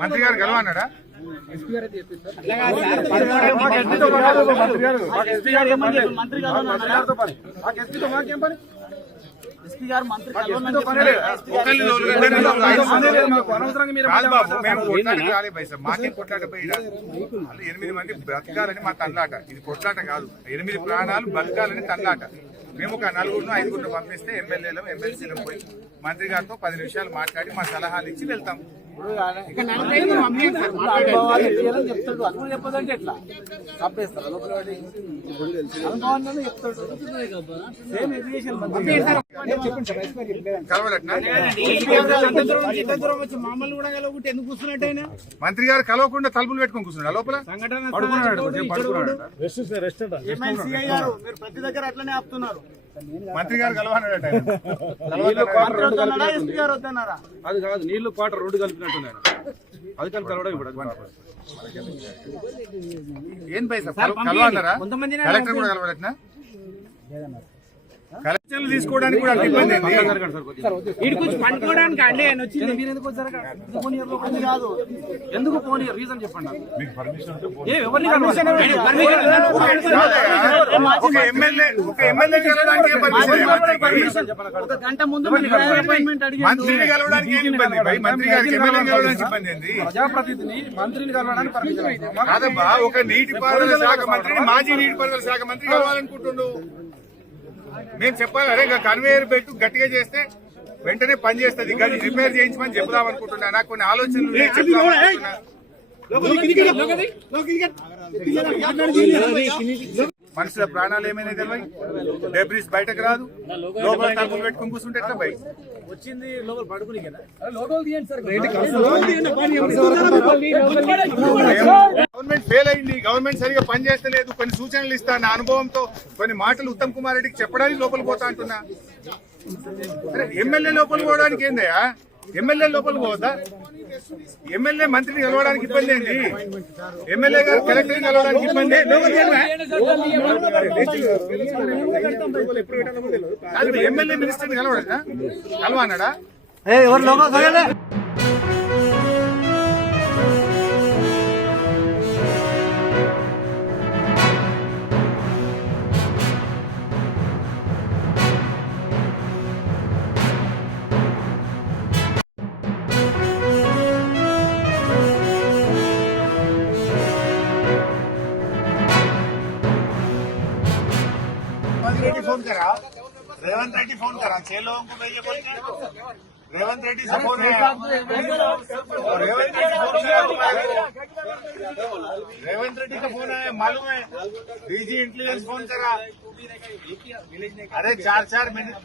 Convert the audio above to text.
మంత్రి గారు గెలవన్నాడా? మాకేం కొట్లాట పోయి 8 మంది బ్రతకాలని మా తల్లాట. ఇది కొట్లాట కాదు, 8 ప్రాణాలు బతకాలని తల్లాట. మేము ఒక 4-5 పంపిస్తే ఎమ్మెల్యేలు ఎమ్మెల్సీలకు పోయి మంత్రి గారితో 10 నిమిషాలు మాట్లాడి మా సలహాలు ఇచ్చి వెళ్తాం. చెప్పదంటే ఎట్లా చెప్తాడు మంత్రి గారు కలవకుండా తలుపులు పెట్టుకొని కూర్చున్నాడు లోపల. ప్రతి దగ్గర అట్లనే ఆపుతున్నారు. మంత్రి గారు కలవన్నాడట. అది కాదు, నీళ్లు పాట రోడ్డు కలిపినట్టున్నాడు. అది కలిపి కలవడం ఇప్పుడు ఏం పైసా కలవన్నారా? కలెక్టర్ కూడా కలవడట్నా? కలెక్షన్లు తీసుకోవడానికి కూడా ఇబ్బంది ఎందుకు పోనీ రీజన్ చెప్పండి. ఒక ఎమ్మెల్యే మంత్రిని కలవడానికి ఏం ఇబ్బంది? మంత్రి గారికి ఎమ్మెల్యే కలవడానికి ఇబ్బంది ఏంది? ప్రజాప్రతినిధిని మంత్రిని కలవడానికి పర్మిషన్ కాదబ్బా, ఒక నీటిపారుదల శాఖ మంత్రిని మాజీ నీటిపారుదల శాఖ మంత్రి కలవాలనుకుంటుండు. మేము చెప్పాలి, అరే కన్వేయర్ పెట్టు గట్టిగా చేస్తే వెంటనే పని చేస్తుంది, గది రిపేర్ చేయించమని చెప్దాం అనుకుంటున్నా. నాకు కొన్ని ఆలోచనలు మనుషుల ప్రాణాలు ఏమైనా తెలియదు, డెబ్రిస్ బయటకు రాదు, లోపల తలుపులు పెట్టుకుని కూర్చుంటే ఎట్లా బయట వచ్చింది లోపల పడుకుని గవర్నమెంట్ ఫెయిల్ అయింది, గవర్నమెంట్ సరిగా పని చేస్తలేదు, కొన్ని సూచనలు ఇస్తా నా అనుభవంతో, కొన్ని మాటలు ఉత్తమ్ కుమార్ రెడ్డికి చెప్పడానికి లోపల పోతా అంటున్నా. అరే ఎమ్మెల్యే లోపల పోవడానికి ఏందయ్యా? ఎమ్మెల్యే లోపల పోవద్దా? ఎమ్మెల్యే మంత్రిని కలవడానికి ఇబ్బంది ఏంటి? ఎమ్మెల్యే గారు కలెక్టర్ని కలవడానికి ఇబ్బంది. ఎమ్మెల్యే మినిస్టర్ని కలవడా? కలవన్నాడా? फोन करा, रेवंत रेड्डी फोन करा, 6 लोगों को भेजे बोल के। रेवंत रेड्डी से फोन है, रेवंत रेड्डी का फोन है, मालूम है? डीजी इंटेलिजेंस फोन करा। अरे 4-4 मिनट